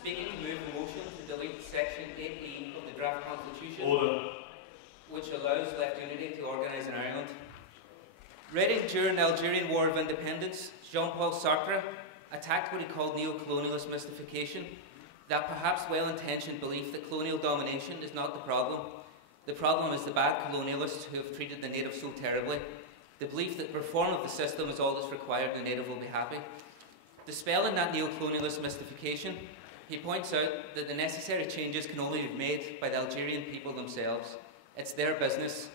Speaking to move the motion to delete section 8E of the draft constitution. Order. Which allows left unity to organise in Ireland. Writing during the Algerian War of Independence, Jean-Paul Sartre attacked what he called neo-colonialist mystification, that perhaps well-intentioned belief that colonial domination is not the problem. The problem is the bad colonialists who have treated the natives so terribly. The belief that reform of the system is all that's required and the native will be happy. Dispelling that neo-colonialist mystification, he points out that the necessary changes can only be made by the Algerian people themselves. It's their business.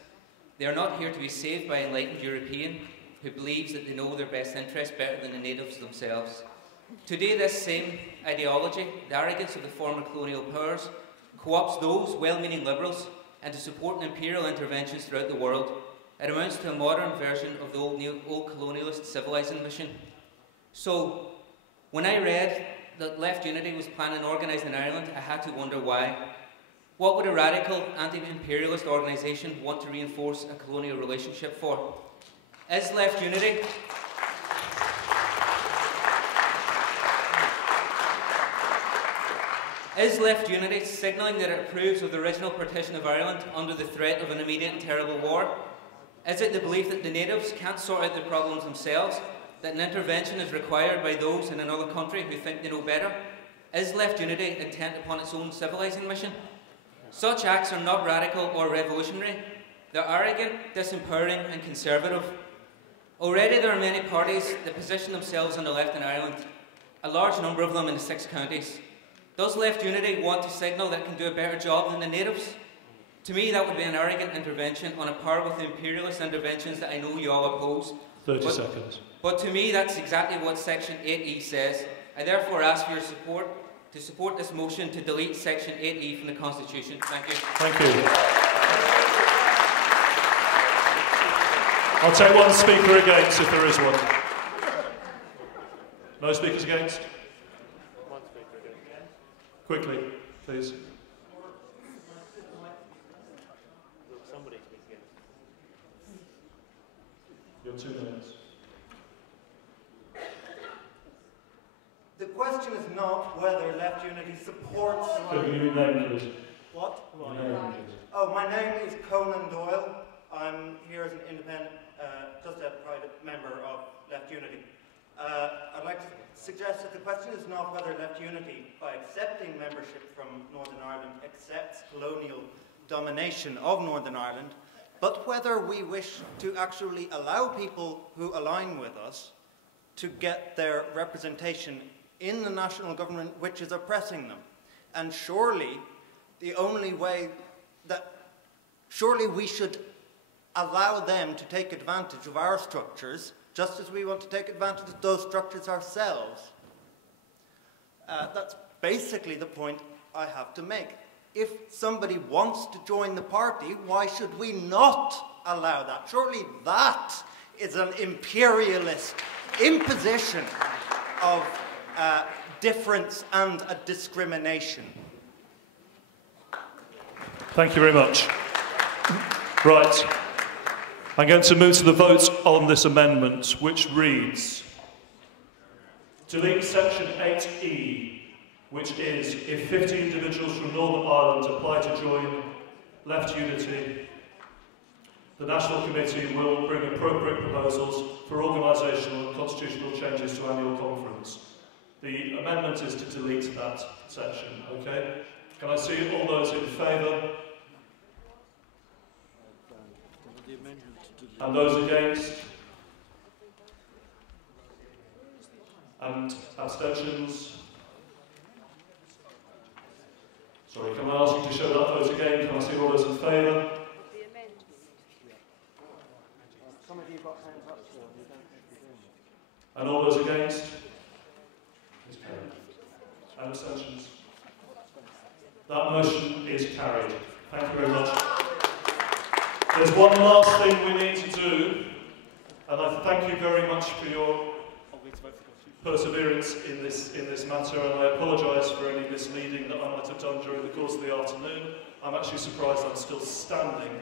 They are not here to be saved by an enlightened European who believes that they know their best interests better than the natives themselves. Today, this same ideology, the arrogance of the former colonial powers, co-opts those well-meaning liberals into supporting imperial interventions throughout the world. It amounts to a modern version of the old colonialist civilising mission. So, when I read that Left Unity was planning on organising in Ireland, I had to wonder why. What would a radical anti-imperialist organisation want to reinforce a colonial relationship for? Is Left Unity signalling that it approves of the original partition of Ireland under the threat of an immediate and terrible war? Is it the belief that the natives can't sort out their problems themselves, that an intervention is required by those in another country who think they know better? Is Left Unity intent upon its own civilising mission? Such acts are not radical or revolutionary. They're arrogant, disempowering and conservative. Already there are many parties that position themselves on the left in Ireland, a large number of them in the 6 counties. Does Left Unity want to signal that it can do a better job than the natives? To me, that would be an arrogant intervention on a par with the imperialist interventions that I know you all oppose. 30 seconds. But to me, that's exactly what Section 8E says. I therefore ask for your support to support this motion to delete Section 8E from the Constitution. Thank you. Thank you. I'll take one speaker against if there is one. No speakers against? One speaker against. Quickly, please. Somebody speak against. Your 2 minutes. The question is not whether Left Unity supports... Could you name, please? What? Your name, please. Oh, my name is Doyle. I'm here as an independent, just a private member of Left Unity. I'd like to suggest that the question is not whether Left Unity, by accepting membership from Northern Ireland, accepts colonial domination of Northern Ireland, but whether we wish to actually allow people who align with us to get their representation in the national government which is oppressing them. And surely the only way that, surely we should allow them to take advantage of our structures just as we want to take advantage of those structures ourselves. That's basically the point I have to make. If somebody wants to join the party, why should we not allow that? Surely that is an imperialist imposition of difference and a discrimination. Thank you very much. Right. I'm going to move to the vote on this amendment, which reads, delete section 8E, which is, if 50 individuals from Northern Ireland apply to join Left Unity, the National Committee will bring appropriate proposals for organisational and constitutional changes to annual conference. The amendment is to delete that section, okay? Can I see all those in favour? And those against? And abstentions? Sorry, can I ask you to show that vote again? Can I see all those in favour? Some of you got hands up still, you don't think you're doing it. And all those against? And abstentions? That motion is carried. Thank you very much. There's one last thing we need to do, and I thank you very much for your perseverance in this matter, and I apologise for any misleading that I might have done during the course of the afternoon. I'm actually surprised I'm still standing.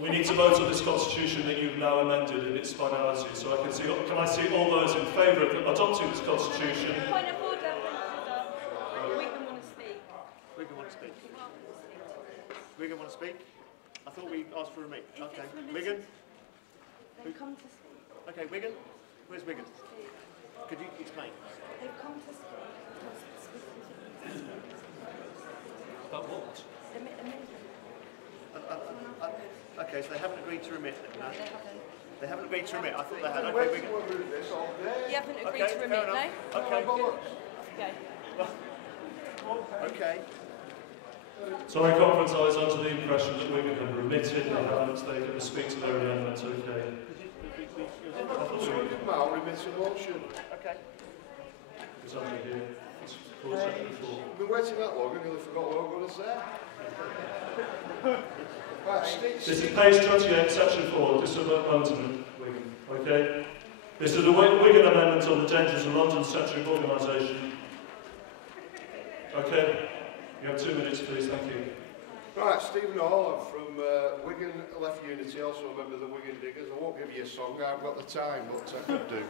We need to vote on this constitution that you've now amended in its finality. So can I see all those in favour of adopting this constitution? Point of order. Wigan want to speak. Wigan want to speak? I thought we asked for a meet. Okay. Wigan? They've come to speak. Okay, Wigan? Where's Wigan? Could you explain? They've come to speak. About what? Okay, so they haven't agreed to remit then, no? They haven't. They haven't agreed to remit. I thought they had. Okay, Wigan. You haven't agreed Okay, to fair remit, no? enough. Okay. Okay. Okay. Sorry, conference, I was under the impression that Wigan had remitted, they haven't, they're going to speak to their amendment, okay. Now remit a motion. Okay. It's under here. It's for section 4. I've been waiting that long, I nearly forgot what I'm going to say. Right, This is page 28, section 4, just a moment, Wigan, okay? This is the Wigan amendment on the dangers of London-centric organisation. Okay, you have 2 minutes, please, thank you. Right, Stephen Hall, I'm from Wigan Left Unity, also a member of the Wigan Diggers. I won't give you a song, I haven't got the time, but I could do.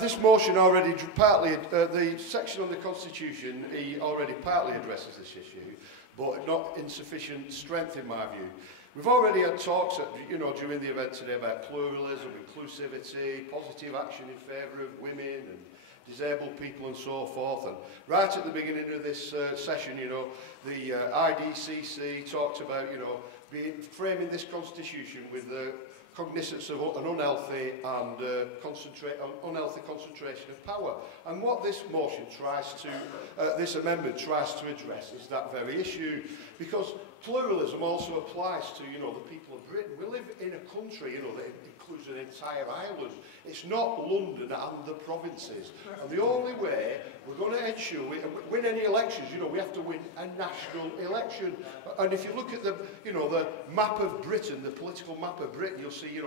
This motion already partly, the section on the Constitution, he already partly addresses this issue, but not in sufficient strength in my view. We've already had talks, during the event today about pluralism, inclusivity, positive action in favour of women and disabled people and so forth. And right at the beginning of this session, the IDCC talked about, framing this constitution with the cognizance of an unhealthy and unhealthy concentration of power. And what this motion tries to, this amendment tries to address is that very issue, because pluralism also applies to, the people of Britain. We live in a country, that includes an entire island. It's not London and the provinces. And the only way we're going to ensure we win any elections, we have to win a national election. And if you look at the, the map of Britain, the political map of Britain, you'll see,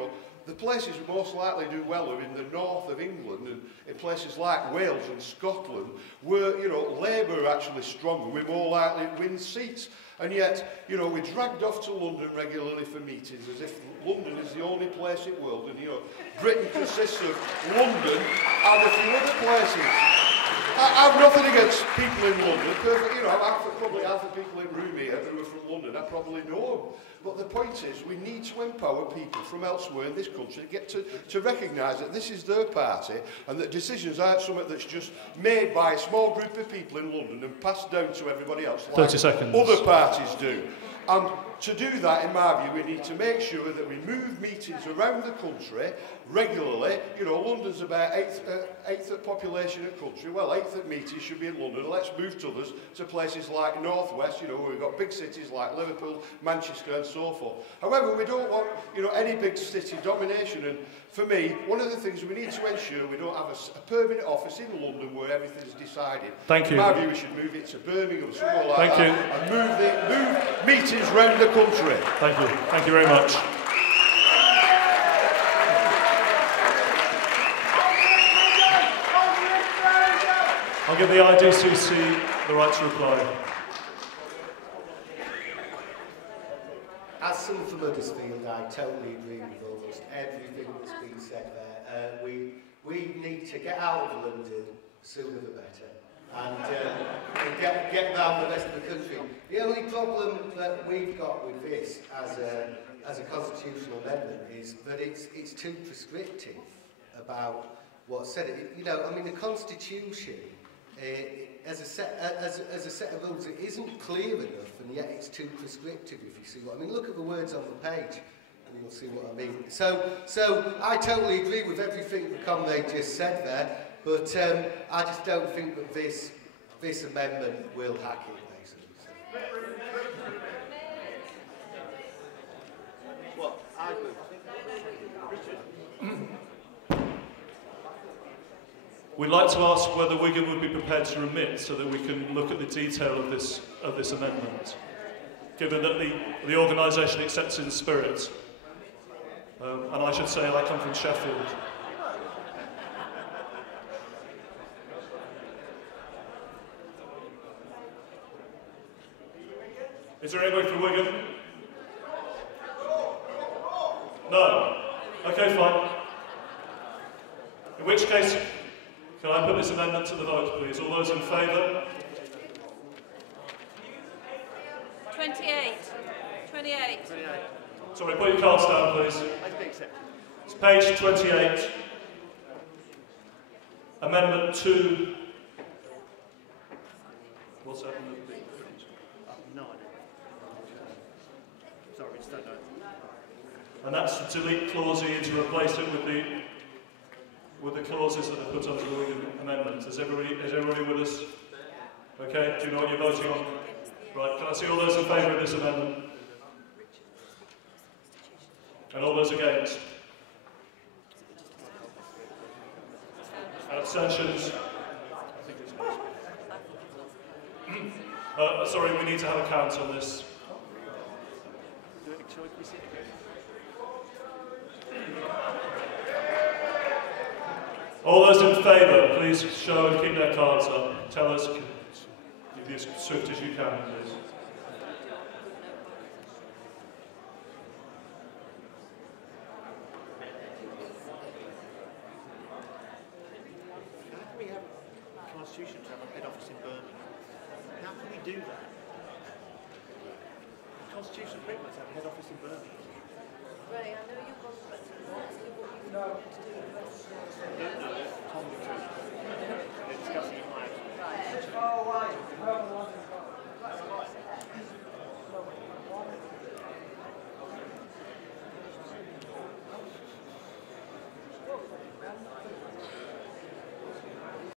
the places we most likely do well are in the north of England and in places like Wales and Scotland, where, Labour are actually stronger, we're more likely to win seats. And yet, we're dragged off to London regularly for meetings as if London is the only place in the world. And, Britain consists of London and a few other places. I have nothing against people in London. Probably half the people in the room here who are from London, I probably know them. But the point is, we need to empower people from elsewhere in this country to get to recognise that this is their party and that decisions aren't something that's just made by a small group of people in London and passed down to everybody else like 30 seconds. Other parties do. And to do that, in my view, we need to make sure that we move meetings around the country regularly. London's about eighth of population of country. Well, eighth of meetings should be in London. Let's move to others, to places like North West, where we've got big cities like Liverpool, Manchester and so forth. However, we don't want, any big city domination. And for me, one of the things we need to ensure we don't have a permanent office in London where everything's decided. Thank you. In my view, we should move it to Birmingham, somewhere like Thank that, you. and move meetings round the country. Thank you. Thank you very much. I'll give the IDCC the right to reply. As someone from Huddersfield, I totally agree with almost everything that's been said there. We need to get out of London sooner the better and get around the rest of the country. The only problem that we've got with this as a constitutional amendment is that it's too prescriptive about what's said. The Constitution as a set of rules, it isn't clear enough, and yet it's too prescriptive, if you see what I mean. Look at the words on the page, and you'll see what I mean. So I totally agree with everything the comrade just said there, but I just don't think that this amendment will hack it, basically. So. What? I agree. Richard? We'd like to ask whether Wigan would be prepared to remit so that we can look at the detail of this amendment, given that the organisation accepts in spirit. And I should say I come from Sheffield. Is there anybody from Wigan? No? Okay, fine. In which case, can I put this amendment to the vote, please? All those in favour? 28. 28. 28. Sorry, put your cards down, please. I think accepted. It's page 28. Amendment 2. What's that? No idea. Sorry, we just don't know. And that's to delete clause E and to replace it with the clauses that are put under the Wigan amendment. Is everybody with us? Okay, do you know what you're voting on? Right, can I see all those in favour of this amendment? And all those against? And abstentions? Sorry, we need to have a count on this. All those in favour, please show and keep their cards up. Tell us, be as swift as you can, please. How can we have a constitution to have a head office in Birmingham? How can we do that? The constitution pretty much have a head office in Birmingham. Ray, I know you've got to what you want to do. No.